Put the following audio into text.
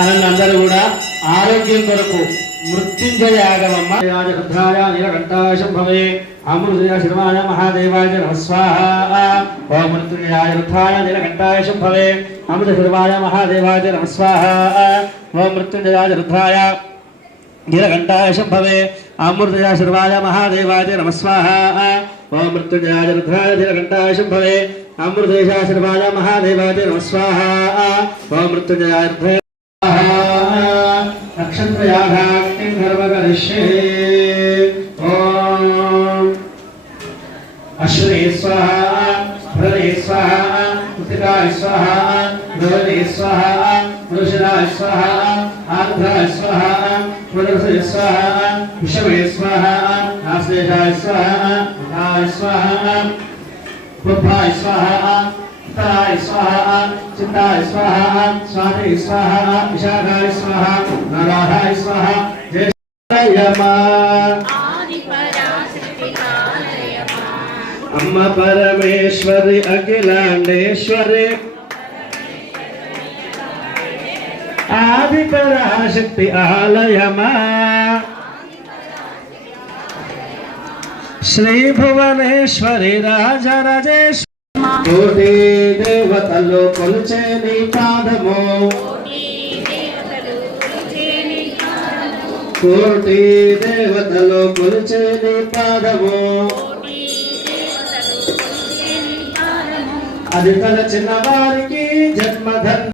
అని అందరూ కూడా ఆరోగ్యం కొరకు మృత్యుంజయాగమమ్మ రుద్రాయ నీలకంఠాయ శంభవే అమృతయ శర్మాయ మహాదేవాయ నమః స్వాహా. ఓం మృత్యుంజయాయ రుద్రాయ నీలకంఠాయ శంభవే అమృత శర్మాయ మహాదేవాయ నమః స్వాహా. ఓం మృత్యుంజయాయ రుద్రాయ నీలకంఠాయ శంభవే అమృతయ శర్వాయ మహాదేవాయ నమః స్వాహా. ఓం మృత్యుంజయాయ రుద్రాయ నీలకంఠాయ శంభవే అమృతేశ శర్వాయ మహాదేవాయ నమః స్వాహా. ఓం మృత్యుంజయాయ రుద్రాయ నక్షత్రయాగాగ్నిం ధర్మకరిష్యే. ఓం అశ్వనే స్వాహా భరనే స్వాహా కృతికాయ స్వాహా గౌరీ స్వాహా వృషరాయ స్వాహా ఆంధ్రాయ స్వాహా పునరసయ స్వాహా విషమే స్వాహా ఆశ్లేషాయ స్వాహా నాయ స్వాహా పుబ్బాయ స్వాహా ఉత్తరాయ స్వాహా చిత్తాయ స్వాహా స్వాతి స్వాహా విశాఖాయ స్వాహా నరాధాయ స్వాహా జయమా అమ్మ పరమేశ్వరి అఖిలాండేశ్వరి ఆది పరాశక్తి ఆలయమా శ్రీ భువనేశ్వరి రాజరాజేశ్వరి కోటి దేవతలు కొలిచే నీ పాదము కోటి దేవతలు కొలిచే నీ పాదము అది తలచిన వారికి జన్మధన్